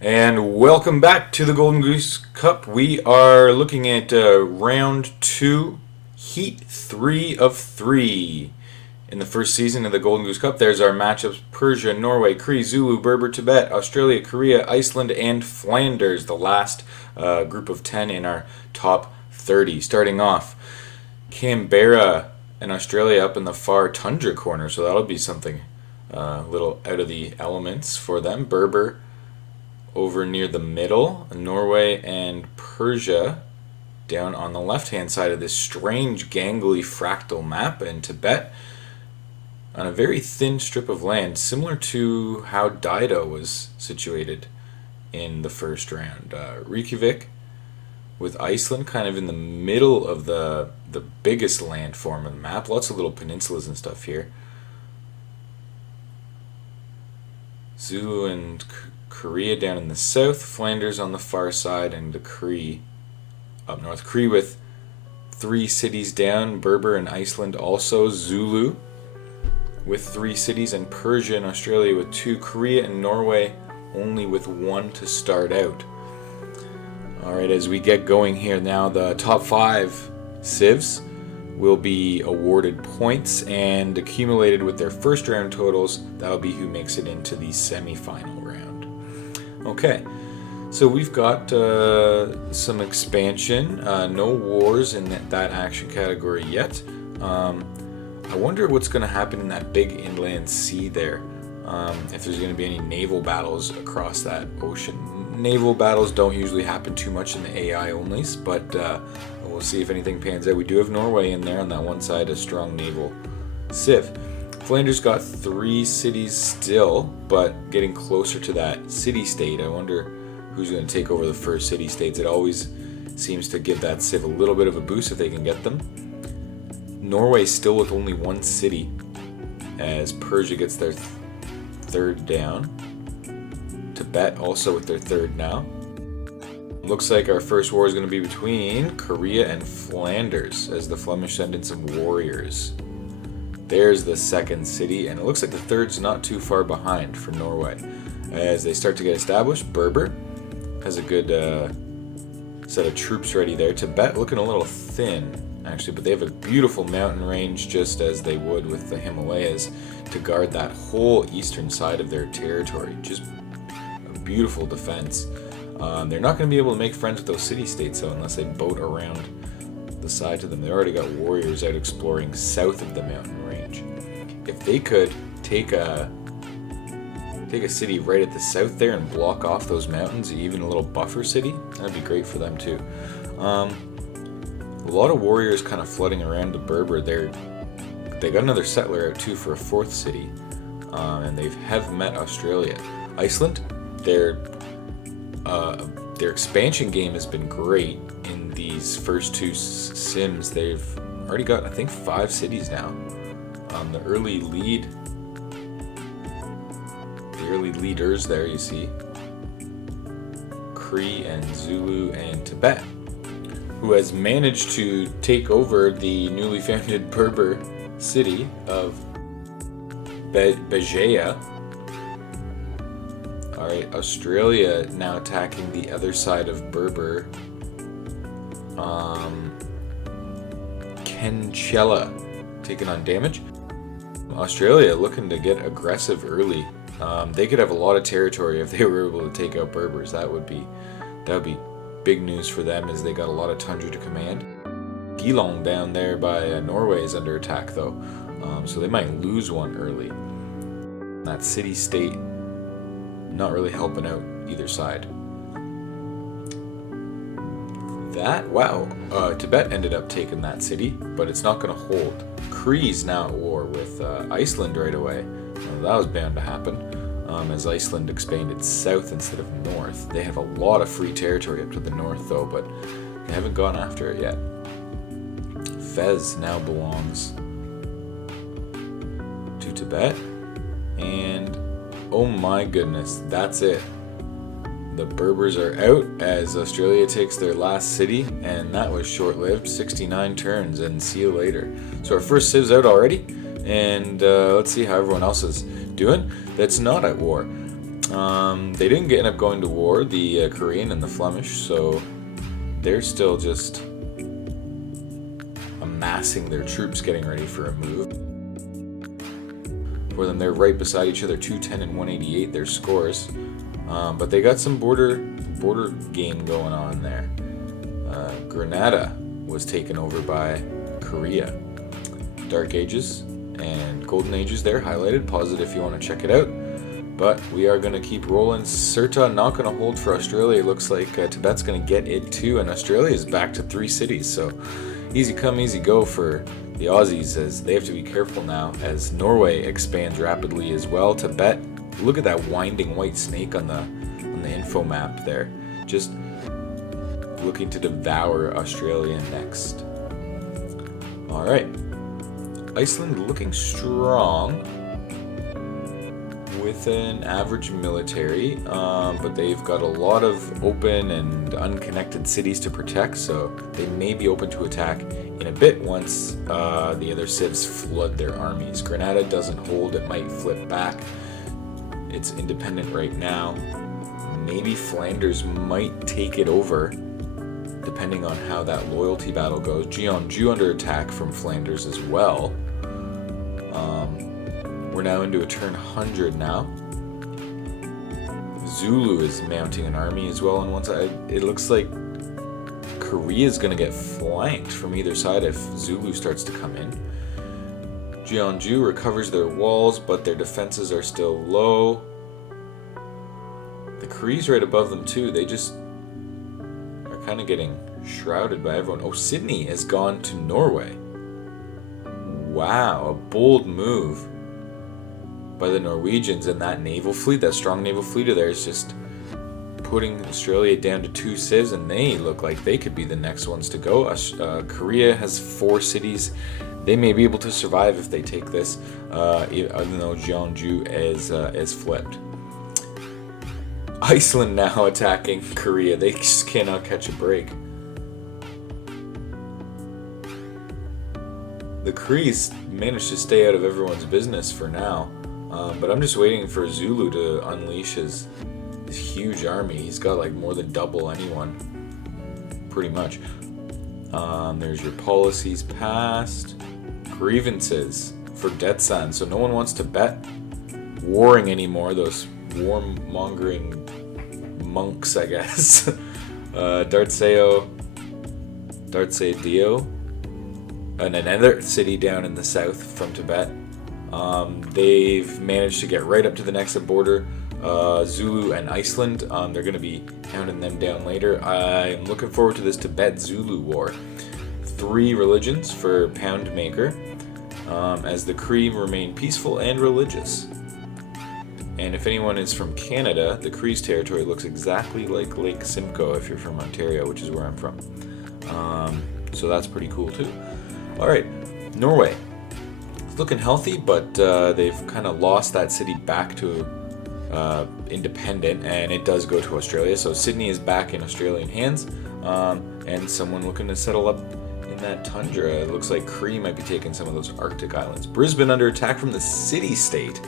And welcome back to the Golden Goose Cup. We are looking at round 2, heat 3 of 3. In the first season of the Golden Goose Cup, there's our matchups: Persia, Norway, Cree, Zulu, Berber, Tibet, Australia, Korea, Iceland, and Flanders, the last group of 10 in our top 30. Starting off, Canberra and Australia up in the far tundra corner, so that'll be something a little out of the elements for them. Berber over near the middle, Norway and Persia down on the left-hand side of this strange gangly fractal map, and Tibet on a very thin strip of land, similar to how Dido was situated in the first round. Reykjavik with Iceland kind of in the middle of the biggest landform of the map. Lots of little peninsulas and stuff here. Zulu and Korea down in the south, Flanders on the far side, and the Cree up north. Cree with 3 cities down, Berber and Iceland also, Zulu with 3 cities, and Persia and Australia with 2, Korea and Norway only with 1 to start out. Alright, as we get going here now, the top 5 civs will be awarded points and accumulated with their first round totals. That'll be who makes it into the semi-final round. Okay, so we've got some expansion, no wars in that action category yet. I wonder what's going to happen in that big inland sea there, if there's going to be any naval battles across that ocean. Naval battles don't usually happen too much in the AI onlys, but we'll see if anything pans out. We do have Norway in there on that one side, a strong naval civ. Flanders got 3 cities still, but getting closer to that city-state. I wonder who's going to take over the first city-states. It always seems to give that civ a little bit of a boost if they can get them. Norway still with only 1 city, as Persia gets their third down. Tibet also with their third now. Looks like our first war is going to be between Korea and Flanders, as the Flemish send in some warriors. There's the second city, and it looks like the third's not too far behind for Norway. As they start to get established, Berber has a good set of troops ready there. Tibet looking a little thin, actually, but they have a beautiful mountain range, just as they would with the Himalayas, to guard that whole eastern side of their territory. Just a beautiful defense. They're not going to be able to make friends with those city-states, though, unless they boat around the side to them. They already got warriors out exploring south of the mountain range. If they could take a city right at the south there and block off those mountains, even a little buffer city, that'd be great for them too. A lot of warriors kind of flooding around the Berber. They got another settler out too for a 4th city, and they have met Australia. Iceland, their expansion game has been great in these first 2 sims. They've already got, I think, 5 cities now. The early leaders there, you see Cree and Zulu and Tibet, who has managed to take over the newly founded Berber city of Bejaia. Alright, Australia now attacking the other side of Berber. Kenchella taking on damage. Australia looking to get aggressive early. They could have a lot of territory if they were able to take out Berbers. That would be big news for them, as they got a lot of tundra to command. Geelong down there by Norway is under attack though, so they might lose one early. That city-state not really helping out either side. Tibet ended up taking that city, but it's not going to hold. Cree's now at war with Iceland right away. Well, that was bound to happen, as Iceland expanded south instead of north. They have a lot of free territory up to the north though, but they haven't gone after it yet. Fez now belongs to Tibet, and oh my goodness, that's it. The Berbers are out as Australia takes their last city, and that was short-lived. 69 turns, and see you later. So our first civ's out already, and let's see how everyone else is doing that's not at war. They didn't end up going to war, the Korean and the Flemish, so they're still just amassing their troops, getting ready for a move. For them, they're right beside each other, 210 and 188, their scores. But they got some border game going on there. Granada was taken over by Korea. Dark Ages and Golden Ages there highlighted. Pause it if you want to check it out. But we are going to keep rolling. Sirta not going to hold for Australia. It looks like Tibet's going to get it too, and Australia is back to 3 cities. So easy come, easy go for the Aussies, as they have to be careful now as Norway expands rapidly as well. Tibet, look at that winding white snake on the info map there, just looking to devour Australia next. All right, Iceland looking strong with an average military, but they've got a lot of open and unconnected cities to protect, so they may be open to attack in a bit once the other civs flood their armies. Granada doesn't hold, it might flip back. It's independent right now. Maybe Flanders might take it over, depending on how that loyalty battle goes. Jeonju under attack from Flanders as well. We're now into a turn 100 now. Zulu is mounting an army as well on one side. It looks like Korea is going to get flanked from either side if Zulu starts to come in. Jeonju recovers their walls, but their defenses are still low. The Korea's right above them too. They just are kind of getting shrouded by everyone. Oh, Sydney has gone to Norway. Wow, a bold move by the Norwegians, and that naval fleet, that strong naval fleet of theirs, just putting Australia down to 2 civs, and they look like they could be the next ones to go. Korea has 4 cities. They may be able to survive if they take this, even though Jeonju is flipped. Iceland now attacking Korea. They just cannot catch a break. The Koreans managed to stay out of everyone's business for now. But I'm just waiting for Zulu to unleash his huge army. He's got like more than double anyone, pretty much. There's your policies passed. Grievances for Detsan. So no one wants to bet warring anymore. Those warmongering monks, I guess. Dartseo Dio, and another city down in the south from Tibet. They've managed to get right up to the next border, Zulu and Iceland. They're going to be hounding them down later. I'm looking forward to this Tibet-Zulu war. 3 religions for Poundmaker, as the Cree remain peaceful and religious. And if anyone is from Canada, the Cree's territory looks exactly like Lake Simcoe if you're from Ontario, which is where I'm from. So that's pretty cool too. Alright, Norway. It's looking healthy, but they've kind of lost that city back to independent, and it does go to Australia. So Sydney is back in Australian hands, and someone looking to settle up in that tundra. It looks like Cree might be taking some of those Arctic islands. Brisbane under attack from the city-state,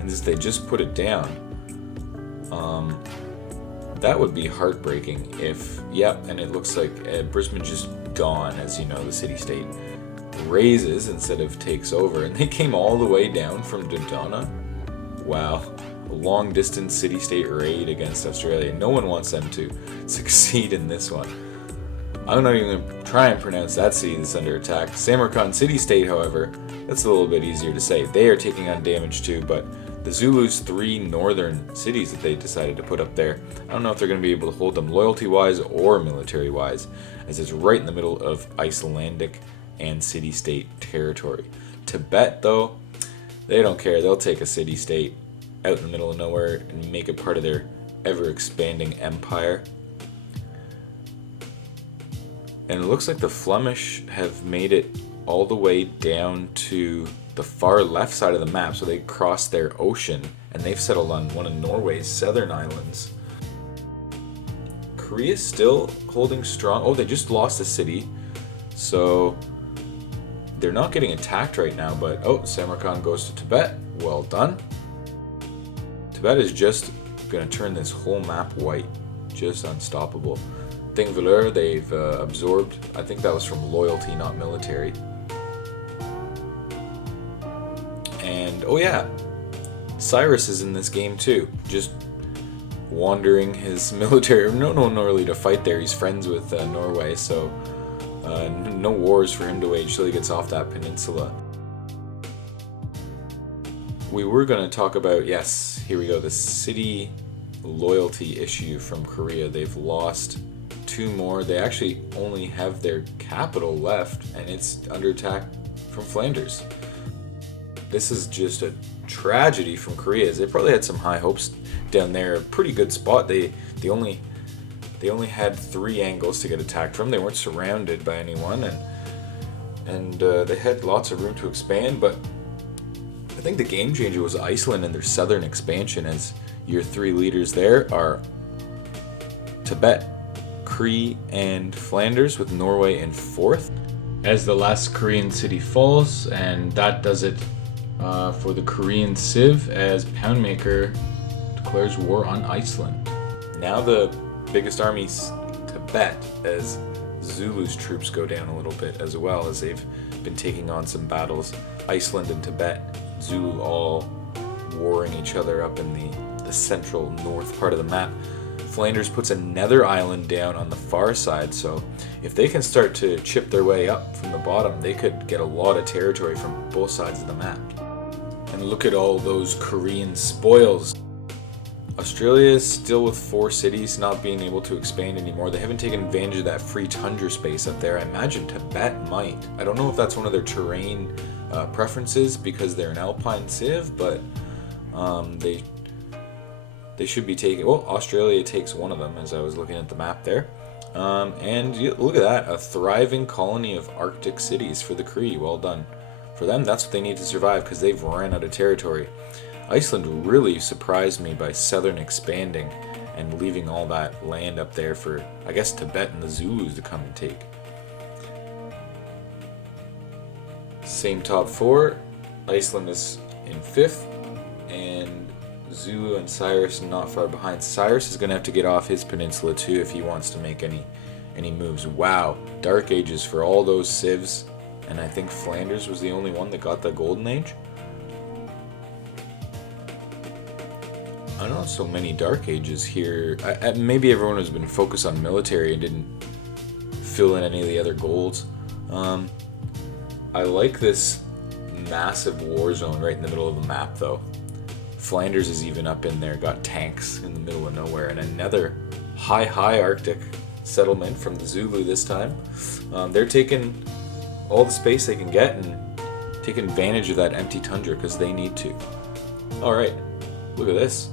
and they just put it down. That would be heartbreaking if, and it looks like Brisbane just gone. As you know, the city-state raises instead of takes over, and they came all the way down from Dodona. Wow, a long-distance city-state raid against Australia. No one wants them to succeed in this one. I'm not even going to try and pronounce that city that's under attack. Samarkand city-state, however, that's a little bit easier to say. They are taking on damage too, but the Zulus' 3 northern cities that they decided to put up there, I don't know if they're going to be able to hold them loyalty-wise or military-wise, as it's right in the middle of Icelandic and city-state territory. Tibet, though, they don't care. They'll take a city-state out in the middle of nowhere and make it part of their ever-expanding empire. And it looks like the Flemish have made it all the way down to the far left side of the map, so they crossed their ocean, and they've settled on one of Norway's southern islands. Korea's still holding strong. Oh, they just lost a city, so they're not getting attacked right now, but Samarkand goes to Tibet. Well done. Tibet is just gonna turn this whole map white. Just unstoppable. Thingvelur, they've absorbed. I think that was from loyalty, not military. And, oh yeah, Cyrus is in this game too. Just wandering his military. No really to fight there. He's friends with Norway, so no wars for him to wage till he gets off that peninsula. We were going to talk about, yes, here we go, the city loyalty issue from Korea. They've lost 2 more. They actually only have their capital left, and it's under attack from Flanders. This is just a tragedy from Korea. They probably had some high hopes down there. A pretty good spot. They only had 3 angles to get attacked from. They weren't surrounded by anyone, and they had lots of room to expand. But I think the game changer was Iceland and their southern expansion, as your 3 leaders there are Tibet, Cree, and Flanders, with Norway in 4th. As the last Korean city falls, and that does it for the Korean Civ, as Poundmaker declares war on Iceland. Now the biggest army's Tibet, as Zulu's troops go down a little bit, as well as they've been taking on some battles. Iceland and Tibet, Zulu all warring each other up in the central north part of the map. Flanders puts another island down on the far side, so if they can start to chip their way up from the bottom, they could get a lot of territory from both sides of the map. And look at all those Korean spoils. Australia is still with 4 cities, not being able to expand anymore. They haven't taken advantage of that free tundra space up there. I imagine Tibet might. I don't know if that's one of their terrain preferences because they're an alpine civ, but they should be taking. Well, Australia takes one of them, as I was looking at the map there. And look at that, a thriving colony of Arctic cities for the Cree. Well done. For them, that's what they need to survive, because they've ran out of territory. Iceland really surprised me by southern expanding and leaving all that land up there for, I guess, Tibet and the Zulus to come and take. Same top 4. Iceland is in 5th, and Zulu and Cyrus not far behind. Cyrus is going to have to get off his peninsula too if he wants to make any moves. Wow, Dark Ages for all those civs, and I think Flanders was the only one that got the Golden Age. I don't know so many Dark Ages here. Maybe everyone has been focused on military and didn't fill in any of the other golds. I like this massive war zone right in the middle of the map though. Flanders is even up in there, got tanks in the middle of nowhere, and another high Arctic settlement from the Zulu this time. They're taking all the space they can get and taking advantage of that empty tundra because they need to. Alright, look at this.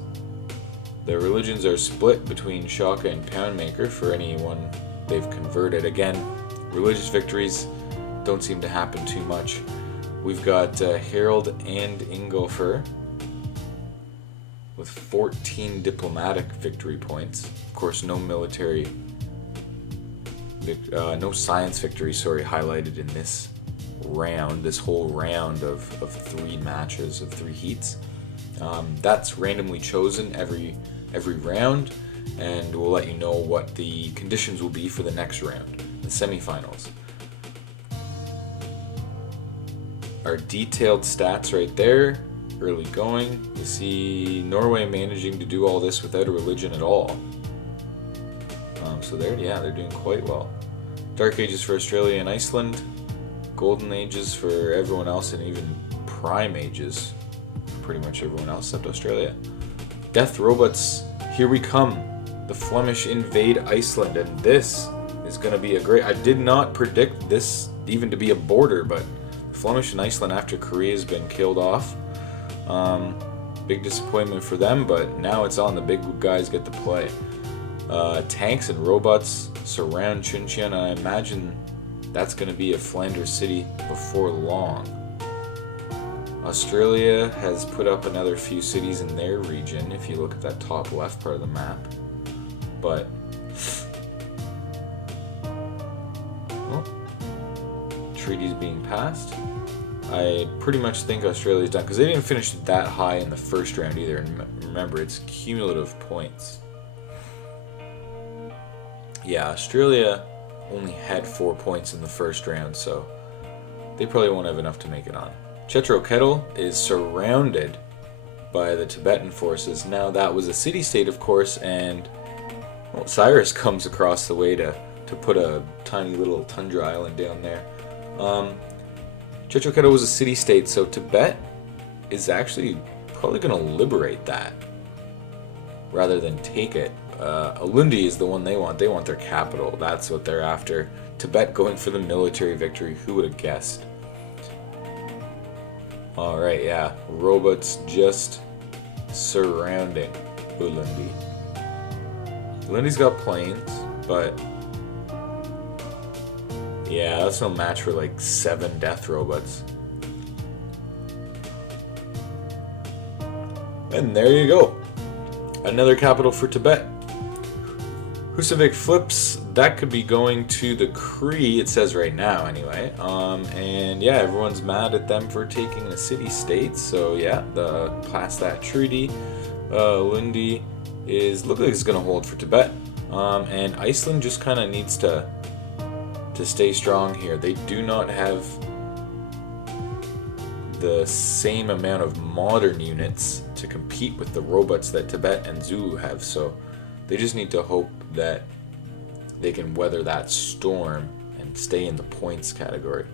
The religions are split between Shaka and Poundmaker for anyone they've converted. Again, religious victories don't seem to happen too much. We've got Harold and Ingolfer with 14 diplomatic victory points. Of course, no military, no science victory, highlighted in this round, this whole round of 3 matches, of 3 heats. That's randomly chosen every round, and we'll let you know what the conditions will be for the next round, the semifinals. Our detailed stats right there. Early going, you see Norway managing to do all this without a religion at all. So they're doing quite well. Dark Ages for Australia and Iceland, Golden Ages for everyone else, and even Prime Ages for pretty much everyone else except Australia. Death Robots, here we come. The Flemish invade Iceland, and this is going to be a great. I did not predict this even to be a border, but Flemish and Iceland after Korea's been killed off. Big disappointment for them, but now it's on. The big guys get to play. Tanks and robots surround Chuncheon, and I imagine that's going to be a Flanders city before long. Australia has put up another few cities in their region, if you look at that top left part of the map. But treaties being passed. I pretty much think Australia's done, because they didn't finish that high in the first round either. And Remember, it's cumulative points. Yeah, Australia only had 4 points in the first round, so they probably won't have enough to make it on. Kettle is surrounded by the Tibetan forces. Now, that was a city-state, of course, and well, Cyrus comes across the way to put a tiny little tundra island down there. Kettle was a city-state, so Tibet is actually probably going to liberate that rather than take it. Alundi is the one they want. They want their capital. That's what they're after. Tibet going for the military victory. Who would have guessed? Alright, yeah. Robots just surrounding Ulundi. Ulundi's got planes, but yeah, that's no match for like 7 death robots. And there you go. Another capital for Tibet. Husavik flips. That could be going to the Cree, it says right now anyway. And yeah, everyone's mad at them for taking a city-state. So yeah, past that treaty, Lundi looks like it's going to hold for Tibet. And Iceland just kind of needs to stay strong here. They do not have the same amount of modern units to compete with the robots that Tibet and Zulu have, so they just need to hope that they can weather that storm and stay in the points category.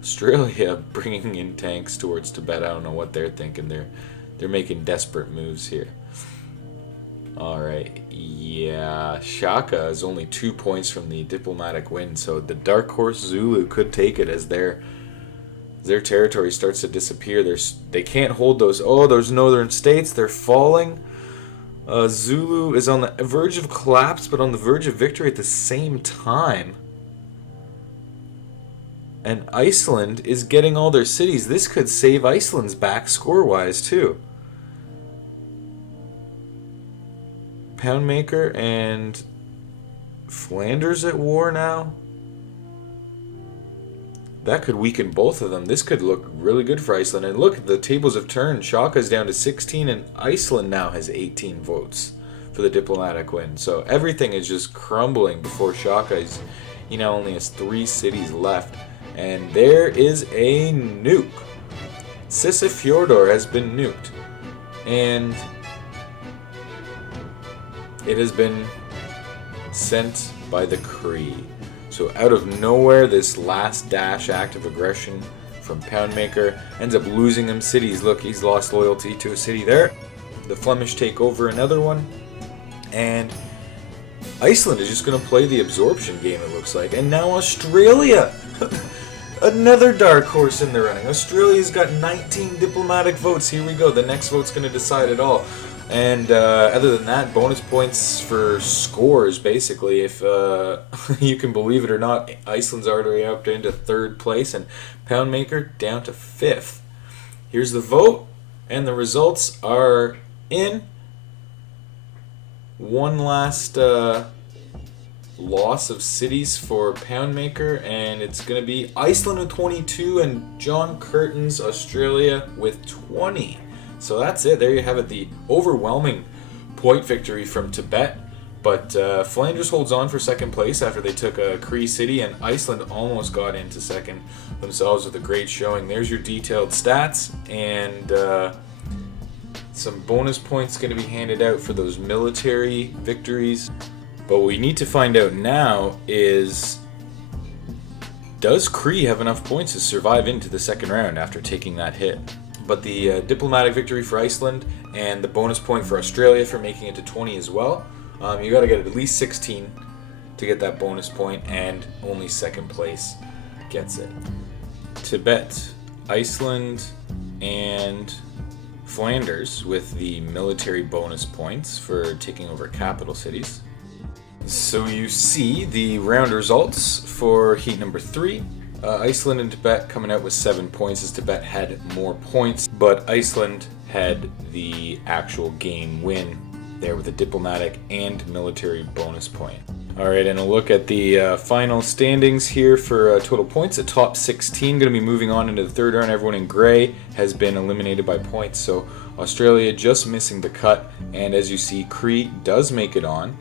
Australia bringing in tanks towards Tibet, I don't know what they're thinking. They're making desperate moves here. Alright, yeah, Shaka is only 2 points from the diplomatic win, so the Dark Horse Zulu could take it as their territory starts to disappear. They can't hold those northern states. They're falling. Zulu is on the verge of collapse, but on the verge of victory at the same time. And Iceland is getting all their cities. This could save Iceland's back score-wise, too. Poundmaker and Flanders at war now. That could weaken both of them. This could look really good for Iceland. And look, the tables have turned. Shaka's down to 16, and Iceland now has 18 votes for the diplomatic win. So everything is just crumbling before Shaka. He now only has 3 cities left. And there is a nuke. Sisifjordur has been nuked. And it has been sent by the Cree. So out of nowhere, this last dash act of aggression from Poundmaker ends up losing him cities. Look, he's lost loyalty to a city there. The Flemish take over another one. And Iceland is just going to play the absorption game, it looks like. And now Australia! Another dark horse in the running. Australia's got 19 diplomatic votes. Here we go. The next vote's going to decide it all. And other than that, bonus points for scores, basically. If you can believe it or not, Iceland's already up into 3rd place, and Poundmaker down to 5th. Here's the vote, and the results are in. One last loss of cities for Poundmaker, and it's going to be Iceland with 22 and John Curtin's Australia with 20. So that's it. There you have it. The overwhelming point victory from Tibet. But Flanders holds on for 2nd place after they took a Cree city, and Iceland almost got into 2nd themselves with a great showing. There's your detailed stats, and some bonus points going to be handed out for those military victories. But what we need to find out now is, does Cree have enough points to survive into the 2nd round after taking that hit? But the diplomatic victory for Iceland and the bonus point for Australia for making it to 20 as well. You got to get at least 16 to get that bonus point, and only 2nd place gets it. Tibet, Iceland, and Flanders with the military bonus points for taking over capital cities. So you see the round results for heat number 3. Iceland and Tibet coming out with 7 points, as Tibet had more points, but Iceland had the actual game win there with a diplomatic and military bonus point. Alright, and a look at the final standings here for total points. The top 16 going to be moving on into the 3rd round. Everyone in gray has been eliminated by points, so Australia just missing the cut, and as you see, Cree does make it on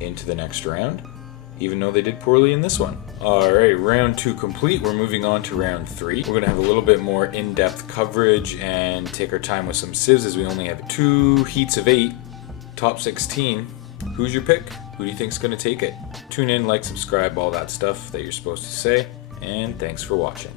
into the next round, even though they did poorly in this one. Alright, round 2 complete. We're moving on to round 3. We're going to have a little bit more in-depth coverage and take our time with some civs, as we only have 2 heats of 8, top 16. Who's your pick? Who do you think's going to take it? Tune in, like, subscribe, all that stuff that you're supposed to say, and thanks for watching.